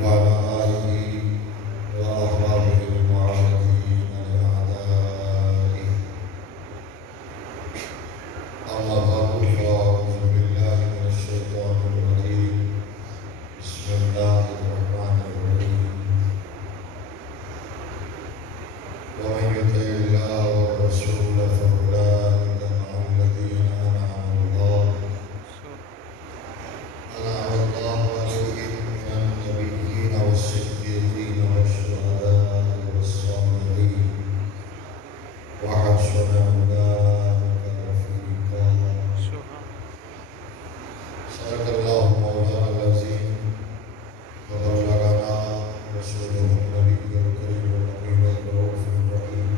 وعلى آله وأصحابه المعاندين لأعدائه. أما بعد فأعوذ بالله من الشيطان الرجيم. بسم الله الرحمن الرحيم. ومن يطع الله ورسوله فأولئك مع الذين أنعم الله عليهم من النبيين والصديقين والشهداء والصالحين وحسن أولئك رفيقا. صدق الله مولانا العظيم وبلغنا رسوله النبي الكريم الأمين الرؤوف الرحيم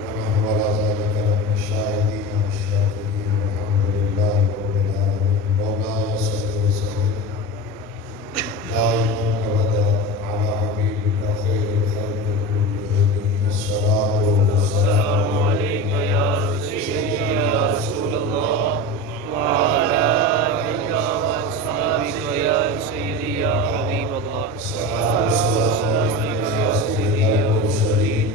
ونحن على ذلك لمن الشاهدين والشاكرين والحمد لله رب العالمين. مولاي صل وسلم دائما أبدا على حبيبك خير الخلق كلهم. الصلاة والسلام عليك يا سيدي يا رسول الله وعلى آلك وأصحابك يا سيدي يا حبيب الله. الصلاة والسلام عليك يا سيد المرسلين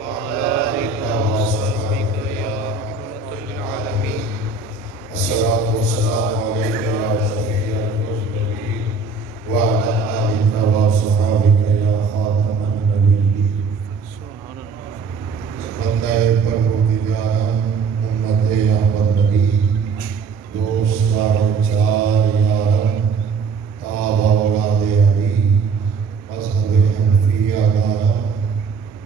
وعلى آلك وأصحابك يا رحمة للعالمين. الصلاة والسلام عليك يا شفيع المذنبين وعلى آلك وأصحابك يا خاتم النبيين. بندہ پروردگارم امت احمد نبی دوست چار یارم تاب اولاد علی مذہب حنفیہ دارم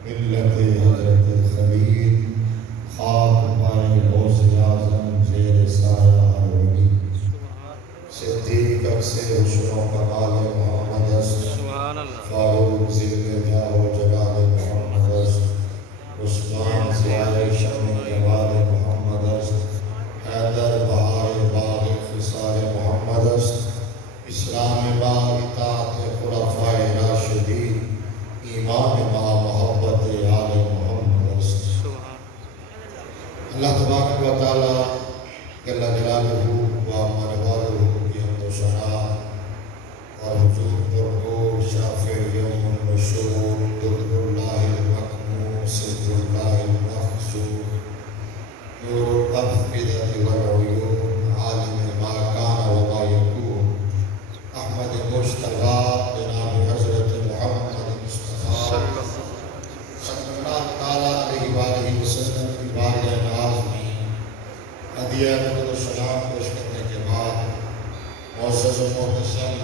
ملت حضرت خلیل خاک پائے غوث اعظم زیر سایہ ہر ولی صدیق اکثر حسن و کمال محمد است فاروق ذل جاہ و جلال محمد است عثمان ضیاء شمع جمال محمد است حیدر بہار باغ خصال محمد است اسلام با اطاعت خلفائے راشدین ایمان با محبت آل محمد است. اللہ تبارک و تعالی جل جلالہ و عظم والہ کی حمد و ثنا اور حضور پرگور شافع یوم النشور درد اللہ المکموم سر اللہ المخصوص نور الافئدة والعیون عالم ما کان و ما یکون احمد مجتبی جناب حضرت محمد مصطفیٰ صلی اللہ تعالیٰ علیہ وآلہ وسلم کی بارگاہ ناز میں ہدیہ درود و سلام پیش کرنے کے بعد معزز و محتشم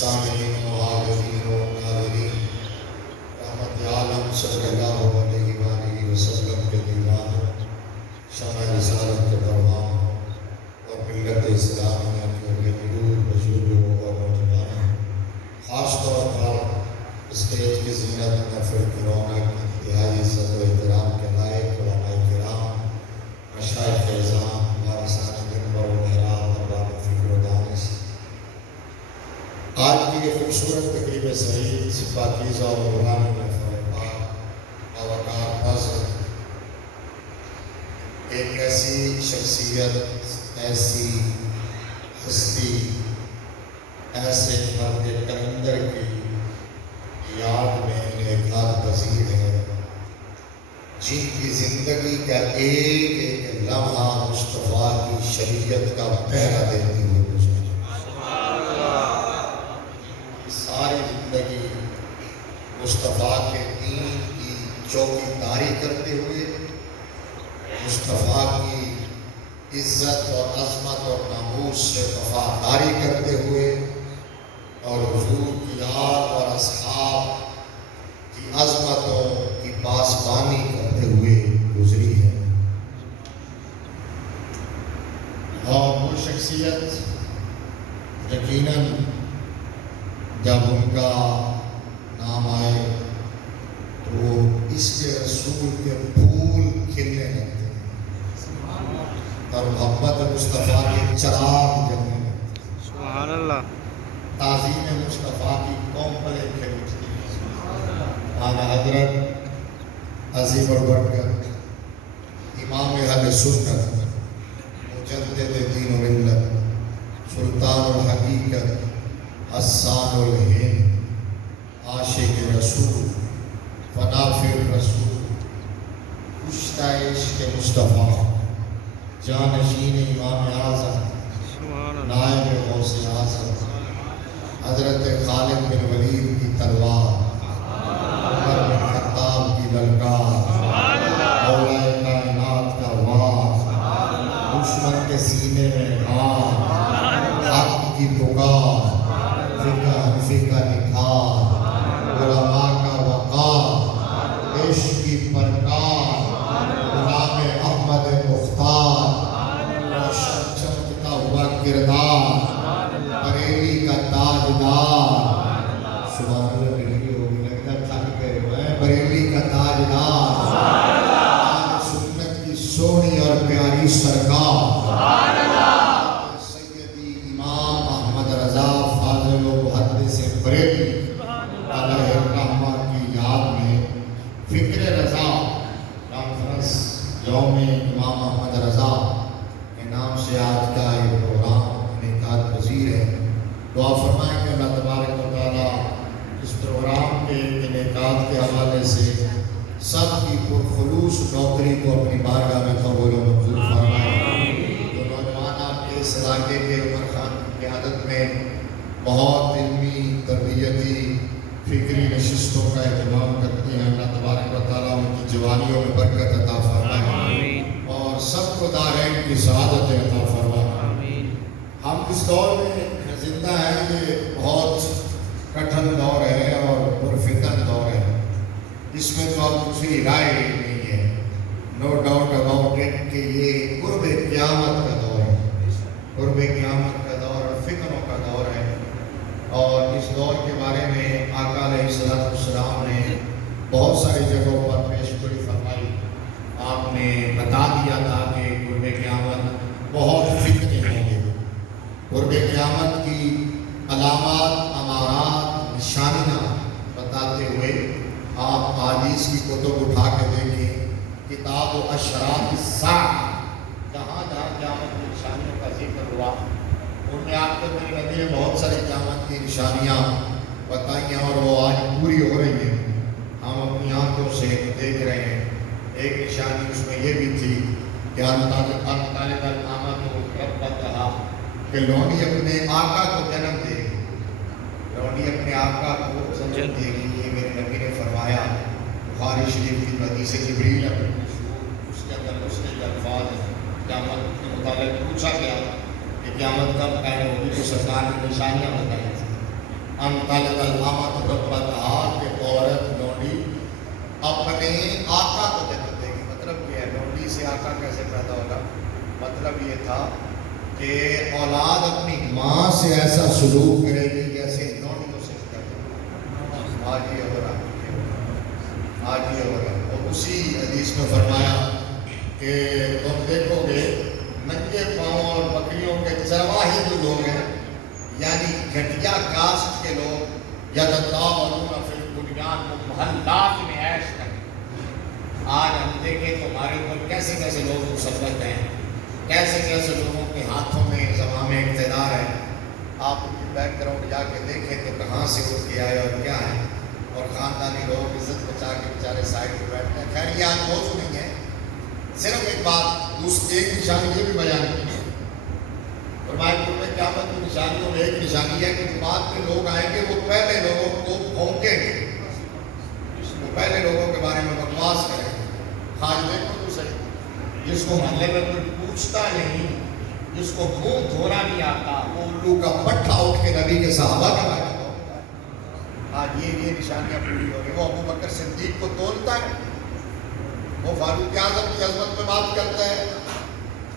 سامعین و حاضرین و ناظرین رحمت عالم صلی اللہ علیہ وآلہ وسلم کے دیوان شمع رسالت کے پروان اور ملت اسلامیہ کے غیور بزرگوں اور نوجوانوں خاص طور پر اسٹیج کی زینت محفل کی رونق انتہائی عزت و احترام کے لائق علماء کرام مشائخ اعظام وارثان منبر و محراب ارباب فکر و دانش. آج کی یہ خوبصورت تقریب سعید پاکیزہ و نورانی محفل پاک باوقار فضل ایک ایسی شخصیت ایسی ہستی ایسے مرد کلندر کی یاد میں انعقاد پذیر ہے جن کی زندگی کا ایک ایک لمحہ مصطفیٰ کی شریعت کا پہرا دیتی ہوئی گزرا. ساری زندگی مصطفیٰ کے دین کی چوکیداری کرتے ہوئے مصطفیٰ کی عزت اور عظمت اور ناموس سے وفاداری کرتے ہوئے اور حضور کی یاد اور اصحاب کی عظمتوں کی پاسبانی کرتے ہوئے گزری ہے. اور وہ شخصیت یقیناً جب ان کا نام آئے تو وہ اس کے رسول کے پھول کھلنے لگتے ہیں اور محبت مصطفیٰ کے چراغ جلنے لگتے ہیں. سبحان اللہ. تعظیم مصطفیٰ کی کومپلیں کھل اٹھتی ہیں. اعلیٰ حضرت عظیم البرکت امام اہل سنت مجدد دین و ملت سلطان الحقیقت حسان الہند، عاشق رسول، فنافر رسول، کشتہ عشق مصطفیٰ، جانشین امام اعظم، سبحان اللہ نائب غوث اعظم، حضرت خالد بن ولید کی تلوار، عمر بن خطاب کی للکار، مولا کائنات کا وار، دشمن کے سینے میں غار، حق کی پکار، فقہ حنفی کا نکھار، علماء کا وقار، عشق کی پرکار، غلام احمد مختار، روشن چمکتا ہوا کردار، بریلی کا تاجدار، سبحان اللہ بریلی ہوگی لگتا تھک گئے میں، بریلی کا تاجدار، آل سنت کی سونی اور پیاری سرکار، سیدی امام احمد رضا فاضل و محدث بریلی علیہ الرحمہ کی یاد میں فکر رضا کانفرنس یوم امام احمد رضا کے نام سے آج کا یہ پروگرام انعقاد پذیر ہے۔ دعا فرمائیں کہ اللہ تبارک و تعالیٰ اس پروگرام کے انعقاد کے حوالے سے سب کی پرخلوص نوکری کو اپنی بارگاہ میں قبول و منظور فرمائیں۔ جو نوجوان آپ کے اس علاقے کے عمر خان کی قیادت میں بہت علمی، تربیتی، فکری نشستوں کا اہتمام کرتے ہیں، اللہ تبارک و تعالیٰ ان کی جوانیوں میں برکت عطا فرمائے اور سب کو دارین کی سعادت عطا فرمائے۔ ہم اس دور میں زندہ ہیں، یہ بہت کٹھن دور ہے اور پرفتن دور ہے، اس میں تو اب دوسری رائے نہیں ہے، نو ڈاؤٹ اباؤٹ اٹ کہ یہ قرب قیامت کا دور ہے، قرب قیامت کا دور اور فتنوں کا دور ہے، اور اس دور کے بارے میں آقا علیہ السلام نے بہت ساری جگہوں پر پیشگوئی فرمائی۔ آپ نے بتا دیا تھا کہ قرب قیامت بہت فتنے ہوں گے۔ قرب قیامت کی علامات، امارات، نشانیاں بتاتے ہوئے آپ حدیث کی کتب اٹھا کے دیکھیں، کتاب و اشراط الساعہ، جہاں جہاں قیامت کی نشانیوں کا ذکر ہوا ان میں آپ کو میرے نبی نے بہت ساری قیامت کی نشانیاں بتائی ہیں اور وہ آج پوری ہو رہی ہیں، ہم اپنی آنکھوں سے دیکھ رہے ہیں۔ ایک نشانی اس میں یہ بھی تھی کہ کہ لونڈی اپنے آقا کو جنم دے گی، لونڈی اپنے آقا کو جنم دے گی، یہ میرے نبی نے فرمایا۔ بخاری شریف کی حدیث جبریل اس کے اندر اس کے الفاظ ہیں، قیامت کے متعلق پوچھا گیا کہ قیامت کب قائم ہوگی، تو سرکار کی نشانیاں بتائی تھیں۔ ان طلق الامۃ ربتہا کہ عورت لونڈی اپنے آقا کو جنم دے گی۔ مطلب یہ ہے لونڈی سے آقا کیسے پیدا ہوگا؟ مطلب یہ تھا کہ اولاد اپنی ماں سے ایسا سلوک کرے گی جیسے لونڈیوں سے کرتے ہیں۔ آج یہ ہو رہا ہے، آج یہ ہو رہا ہے۔ اور اسی حدیث میں فرمایا کہ تم دیکھو گے ننگے پاؤں اور بکریوں کے چرواہی جو لوگ ہیں، یعنی گھٹیا کاسٹ کے لوگ، یا تطاولون فی البنیان، وہ محلات میں عیش کریں۔ آج ہم دیکھیں تو ہمارے اوپر کیسے کیسے لوگ مسلط ہیں، کیسے کیسے لوگوں کے ہاتھوں میں زمام اقتدار ہے۔ آپ ان کی بیک گراؤنڈ جا کے دیکھیں تو کہاں سے اٹھ کے آئے اور کیا ہے، اور خاندانی لوگ عزت بچا کے بیچارے سائڈ پہ بیٹھتے ہیں۔ خیر یہ آج موضوع نہیں ہے، صرف ایک بات، ایک نشانی یہ بھی بیان کی ہے۔ فرمایا قرب قیامت کی نشانیوں میں ایک نشانی ہے کہ بعد میں لوگ آئیں گے، وہ پہلے لوگوں کو بھونکیں گے، وہ پہلے لوگوں کے بارے میں بکواس کریں گے۔ آج دیکھو تو صحیح، جس کو محلے میں کوئی پوچھتا نہیں، جس کو منہ دھونا نہیں آتا، وہ الو کا پٹھا اٹھ کے نبی کے صحابہ کے بارے میں بولتا ہے۔ آج یہ نشانیاں پوری ہو رہی۔ وہ ابو بکر صدیق کو تولتا ہے، وہ فاروق اعظم کی عظمت میں بات کرتا ہے،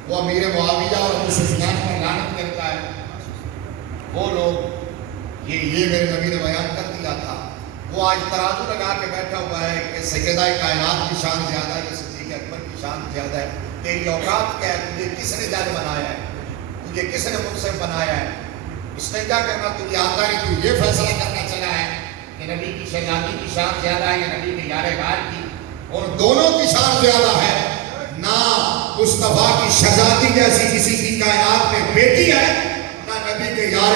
وہ امیر معاویہ اور ابو سفیان پر لعنت کرتا ہے۔ وہ لوگ یہ میرے نبی نے بیان کر دیا تھا۔ وہ آج ترازو لگا کے بیٹھا ہوا ہے کہ سیدہ کائنات کی شان زیادہ ہے، صدیق اکبر کی شان زیادہ ہے، تیری اوقات کیا ہے، تجھے کس نے جج بنایا ہے، تجھے کس نے منصف بنایا ہے، استنجا کرنا تجھے آتا ہے، تو یہ فیصلہ کرنا چلا ہے کہ نبی کی شہزادی کی شان زیادہ ہے یا نبی کے یار غار کی، اور دونوں کی شان زیادہ ہے۔ نہ مصطفیٰ کی شہزادی جیسی کسی کی کائنات میں بیٹی ہے، نہ نبی کے یار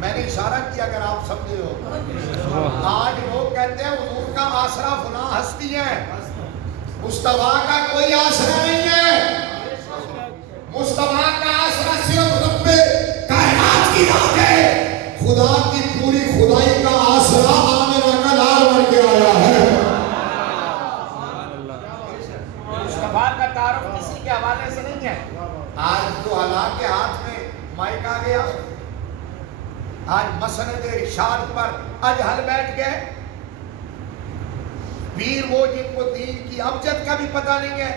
میں نے اشارہ کیا اگر آپ سمجھے ہو. آج لوگ کہتے ہیں حضور کا آسرا فلاں ہستی ہے. مصطفیٰ کا کوئی آسرا نہیں ہے. مصطفیٰ کا آسرا صرف رب کائنات کی ذات ہے. خدا کی پوری خدائی کا آسرا آمنہ کا لال بن کے آیا ہے. مصطفیٰ کا تعارف کسی کے حوالے سے نہیں ہے. آج تو اللہ کے ہاتھ میں مائک آ گیا. آج مسند ارشاد پر اجہل بیٹھ گئے. پیر وہ جن کو دین کی ابجد کا بھی پتہ نہیں ہے.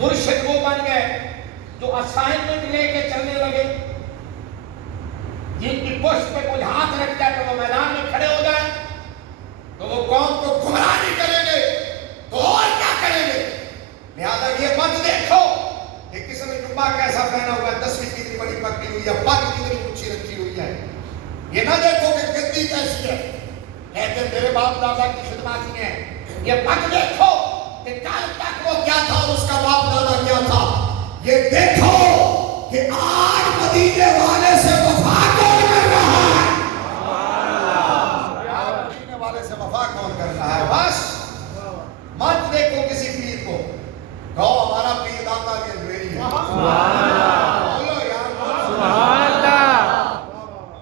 مرشد وہ بن گئے جو اسائنمنٹ لے کے چلنے لگے. جن کی پشت پہ کوئی ہاتھ رکھ جائے تو وہ میدان میں کھڑے ہو جائیں تو وہ قوم کو گمراہ نہیں کریں گے تو اور کیا کریں گے. لہذا یہ مت دیکھو کہ کس نے جبہ کیسا پہنا ہوا ہے, 10ویں کتنی بڑی پکڑی ہوئی ہے, پگ کتنی اونچی رکھی ہوئی ہے. یہ نہ دیکھو کہ گدی کیسی ہے, کہتے میرے باپ دادا کی خدمات ہیں. یہ پگ دیکھو کہ کل تک وہ کیا تھا اور اس کا باپ دادا کیا تھا. یہ دیکھو کہ آج مدینے والے سے وفا کون کر رہا ہے. مدینے والے سے وفا کون کر رہا ہے. بس مت دیکھو کسی پیر کو, کہو ہمارا پیر داتا کے میری ہے. بولو یار, سبحان اللہ.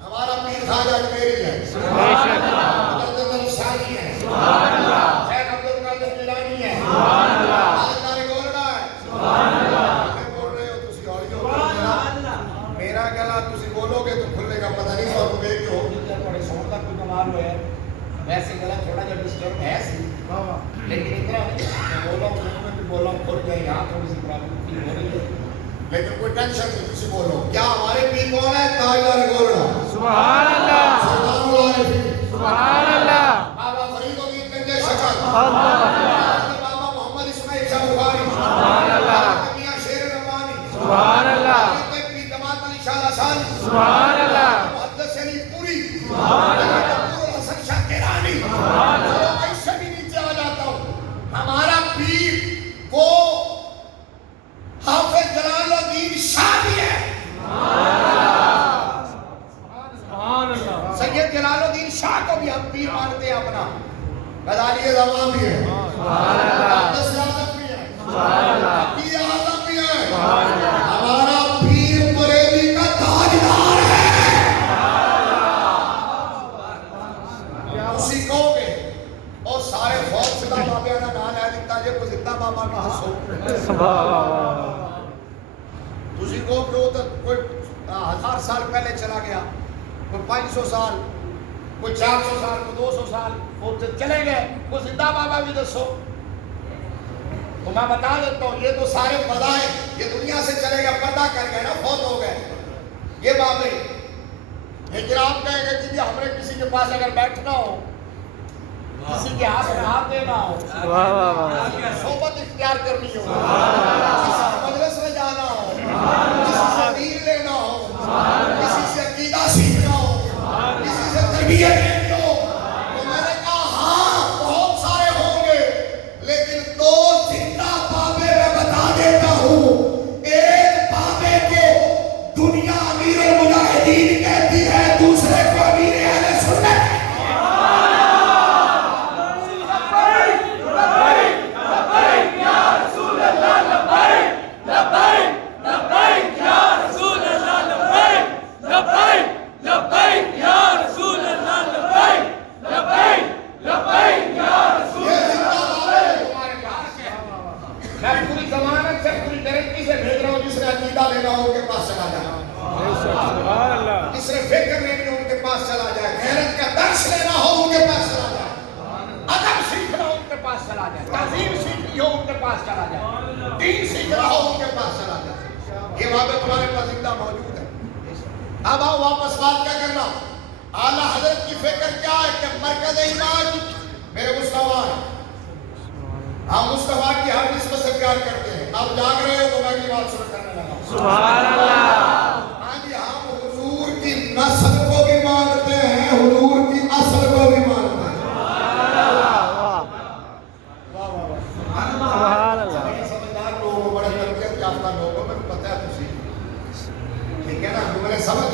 ہمارا پیر خواجہ میری ہے. حضرت نورانی ہے. سبحان اللہ. شیخ عبد القادر جیلانی ہے. سبحان اللہ. حضرت گولڑا ہے. سبحان اللہ. میں بول رہے ہو تسی ہولی ہو. میرا گلا تسی بولو گے تو کھلے گا پتہ نہیں سو روپے کے ہو. تھوڑے سوڑ تک کوئی کمال ہوئے ہے. ویسے گلا تھوڑا جا ڈسٹرب ہے سی, لیکن اتنا بولو کھل گئے یہاں تھوڑی سی پرابلم کی ہو رہی ہے. لیکن کوئی ٹینشن نہیں, کسی بولو کیا ہمارے پیر کون ہے. تاجدار گولڑا. سبحان اللہ. سلطان العارفین. سبحان اللہ. بابا فرید الدین گنج شکر. بابا محمد اسماعیل شاہ بخاری. سبحان اللہ. میاں شیر رحمانی. سبحان اللہ. جماعت علی شاہ لسانی. سبحان اللہ. محدث علی پوری. سبحان اللہ. حسن شاہ کرانی. سبحان اللہ. ایسے بھی نیچے آ جاتا ہوں. ہمارا پیر کو حافظ جلال الدین شاہ بھی ہے. سید جلال الدین شاہ کو بھی ہم پیر مانتے ہیں اپنا. غزالی زمان بھی ہے. محدث اعظم بھی ہے. پیر اعظم بھی ہے. ہمارا پیر بریلی کا تاجدار ہے. اسی کو گے اور سارے فوج شدہ بابیاں کا نام ہے لکھتا ہے کوئی زندہ بابا بھی دسو. تسی کو کوئی 1000 سال پہلے چلا گیا, کوئی 500 سال, کوئی 400 سال, کوئی 200 سال وہ چلے گئے, کوئی زندہ بابا بھی دسو. تو میں بتا دیتا ہوں, یہ تو سارے مذاہب یہ دنیا سے چلے گئے, پردہ کر گئے نا, فوت ہو گئے یہ بابے. لیکن آپ کہیں گے کہ ہمیں کسی کے پاس اگر بیٹھنا ہو, کسی کے ہاتھ میں ہاتھ دینا ہو, صحبت اختیار کرنی ہو, کسی مجلس میں جانا ہو, کسی سے دین لینا ہو, کسی سے عقیدہ سیکھنا ہو, کسی سے تربیت لینی ہو, تو میں نے کہا ہاں بہت سارے ہوں گے, لیکن 2 زندہ بابے میں بتا دیتا ہوں. ایک بابے کو دنیا امیر المجاہدین کہتی ہے, دوسرے کو امیر اہل سنت. اب آؤ واپس بات کیا کرنا. اعلیٰ حضرت کی فکر کیا ہے کہ مرکز ایمان میرے مصطفیٰ ہے. ہم مصطفیٰ کی ہر نسبت سے پیار کرتے ہیں. اب جاگ رہے ہو تو میں کی بات شروع کرنے لگا. سبحان اللہ. ہاں جی, ہم حضور کی نسل کو بھی مانتے ہیں, حضور کی اصل کو بھی مانتے ہیں. سبحان اللہ. سبحان اللہ. بڑے سمجھدار لوگ, بڑے تربیت یافتہ لوگ, میں پتہ ہے تجھے ٹھیک ہے نا, تمہیں سمجھ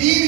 3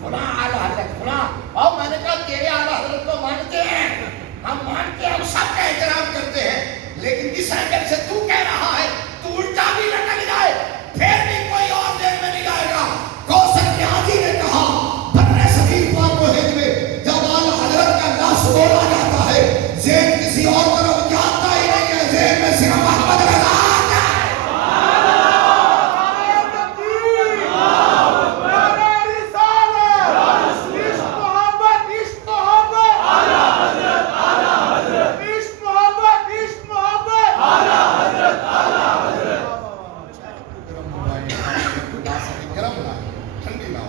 فلاں اعلیٰ حضرت فلاں. اور میں نے کہا تیرے اعلیٰ حضرت کو مانتے ہیں, ہم مانتے ہیں, ہم سب کا احترام کرتے ہیں, لیکن جس اینگل سے تو کہہ رہا ہے تو الٹا بھی لٹک جائے پھر بھی کوئی اور دیر میں نہیں جائے گا. کوثر کے عادی نے کہا بر صغیر پاک و ہند میں جب اعلیٰ حضرت کا لفظ بولا جاتا ہے ذہن کسی اور طرف جاتا ہی نہیں ہے, ذہن میں صرف محمد رضا آتا ہے. گرم لاؤ, ٹھنڈی لاؤ.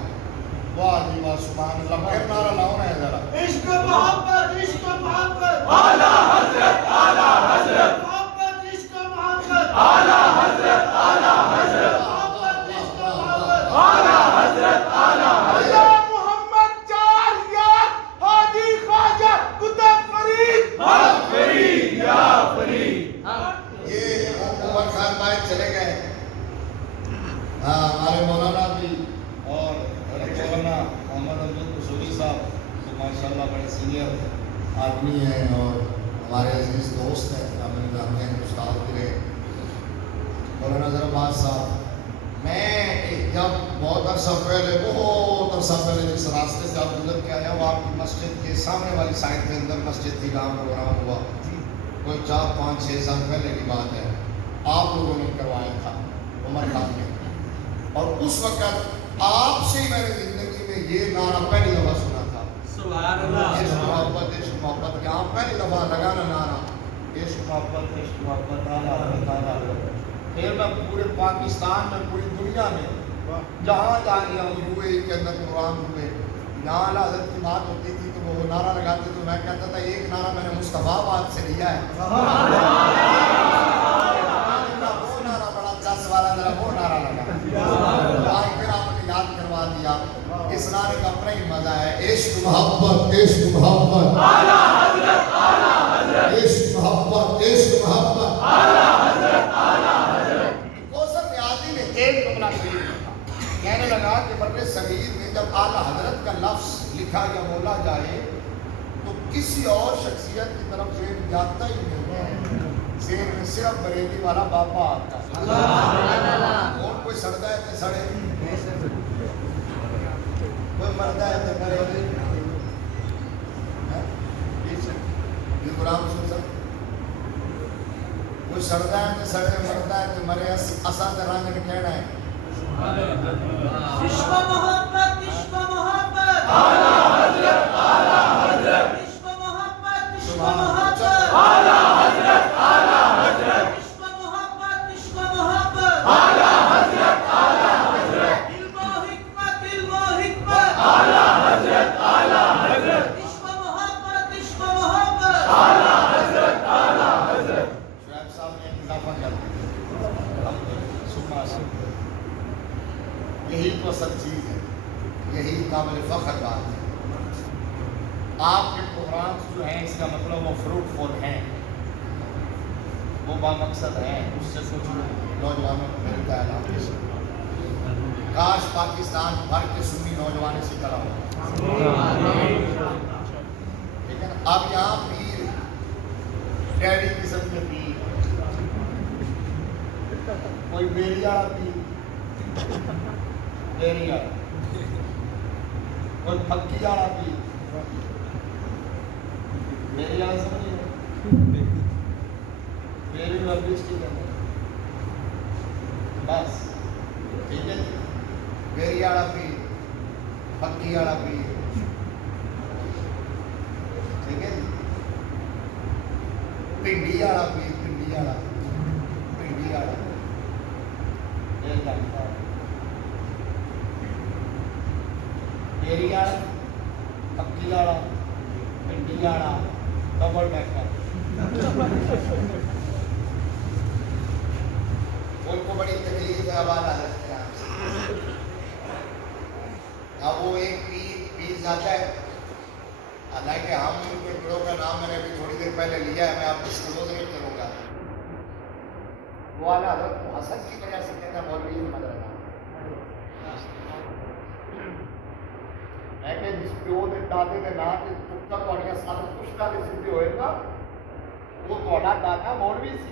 واہ جی واہ, سبحان اللہ. پھر نعرہ لاؤ نا ذرا. عشق محبت عشق محبت اعلیٰ حضرت اعلیٰ حضرت محبت عشق محبت اعلیٰ حضرت اعلیٰ حضرت محبت عشق محبت اعلیٰ حضرت اعلیٰ حضرت یا محمد چار یار حاجی خواجہ قطب فرید فرید یا فرید. یہ عمر خان بھائی چلے گئے. ہاں, ہمارے مولانا بھی اور مولانا محمد عبد القصوری صاحب تو ماشاء اللہ بڑے سینئر آدمی ہیں اور ہمارے عزیز دوست ہیں. ہمیں استاد بھی رہے مولانا ذرا عباس صاحب. میں جب بہت عرصہ پہلے جس راستے سے آپ گزر کے آیا وہ آپ کی مسجد کے سامنے والی سائڈ کے اندر مسجد تھی جہاں پروگرام ہوا, کوئی 4 5 6 سال پہلے کی بات ہے. آپ لوگوں نے کروایا تھا عمر خان نے, اور اس وقت آپ سے ہی میں نے زندگی میں یہ نعرہ پہلی دفعہ سنا تھا. سبحان اللہ. عشق محبت یہاں پہلی دفعہ لگانا نعرہ عشق محبت اعلیٰ حضرت اعلیٰ حضرت. پھر میں پورے پاکستان میں پوری دنیا میں جہاں جا گیا ہوں, UAE کے اندر پروگرام ہوئے, جہاں اعلیٰ حضرت کی بات ہوتی تھی تو وہ نعرہ لگاتے تو میں کہتا تھا ایک نعرہ میں نے مصطفیٰ آباد سے لیا ہے. وہ نعرہ بڑا چس والا ذرا وہ نعرہ لگا. آج پھر آپ نے یاد کروا دیا. اس نعرے کا اپنا ہی مزہ ہے. عشق محبت عشق محبت اعلیٰ حضرت اعلیٰ حضرت عشق محبت عشق محبت اعلیٰ حضرت اعلیٰ حضرت. کوثر نیازی نے ایک جملہ کہنے لگا کہ بر صغیر میں جب اعلیٰ حضرت کا لفظ لکھا یا بولا جائے تو کسی اور شخصیت کی طرف ذہن جاتا ہی نہیں ہے, ذہن میں صرف بریلی والا بابا آتا ہے. اور کوئی سڑتا ہے تو سڑے, کوئی مرتا ہے تو مرے. یہ غلام سن سکتے, کوئی سڑتا ہے تو سڑے, مرتا ہے تو مرے. اسد رنگ نے کہنا ہے عشق محبت عشق محبت اعلیٰ حضرت اعلیٰ حضرت عشق محبت عشق محبت اعلیٰ حضرت اعلیٰ حضرت عشق محبت عشق محبت اعلیٰ حضرت اعلیٰ حضرت علم و حکمت اعلیٰ حضرت اعلیٰ حضرت عشق محبت عشق محبت اعلیٰ حضرت اعلیٰ حضرت. شعیب صاحب نے ایک اضافہ کر دیا. یہی تو اصل چیز ہے, یہی قابل فخر بات ہے. آپ کے پروگرام جو ہیں اس کا مطلب وہ فروٹفل ہیں, وہ بامقصد ہیں. اس سے کچھ نوجوانوں کو ملتا ہے. کاش پاکستان بھر کے سنی نوجوان اسی طرح ہو. ٹھیک ہے نا. اب یہاں پیر ڈیڈی قسم کے پیر, کوئی بیری والا پیر بیری والا, کوئی پکی والا پیر بیری والا سمجھے, بیری والا بیچ کے کرنا بس. ٹھیک ہے, بیری والا پیر پکی والا پیر. ٹھیک ہے, پنڈی والا پیر پنڈی والا پنڈی والا بیری والا پکی والا پنڈی والا ڈبل ڈیکر. ان کو بڑی تکلیف ہے حوالہ رکھتے ہیں. اب وہ ایک پیر جاتا ہے, حالانکہ ہم ان کے گروہ کا نام میں نے ابھی تھوڑی دیر پہلے لیا ہے, میں آپ کو اسکولوں سے کروں گا. وہ اعلیٰ حضرت کو حسد کی وجہ سے کہتا ہے مولوی مدد رہا. ਪਿਓ ਦੇ ਦਾਦੇ ਦੇ ਨਾਂ ਤੇ ਪੁੱਤਰ ਤੁਹਾਡੀਆਂ ਸੱਤ ਪੁਸ਼ਤਾਂ ਦੇ ਸਿੱਧੇ ਹੋਏਗਾ, ਉਹ ਤੁਹਾਡਾ ਦਾਦਾ ਮੌਲਵੀ ਸੀ।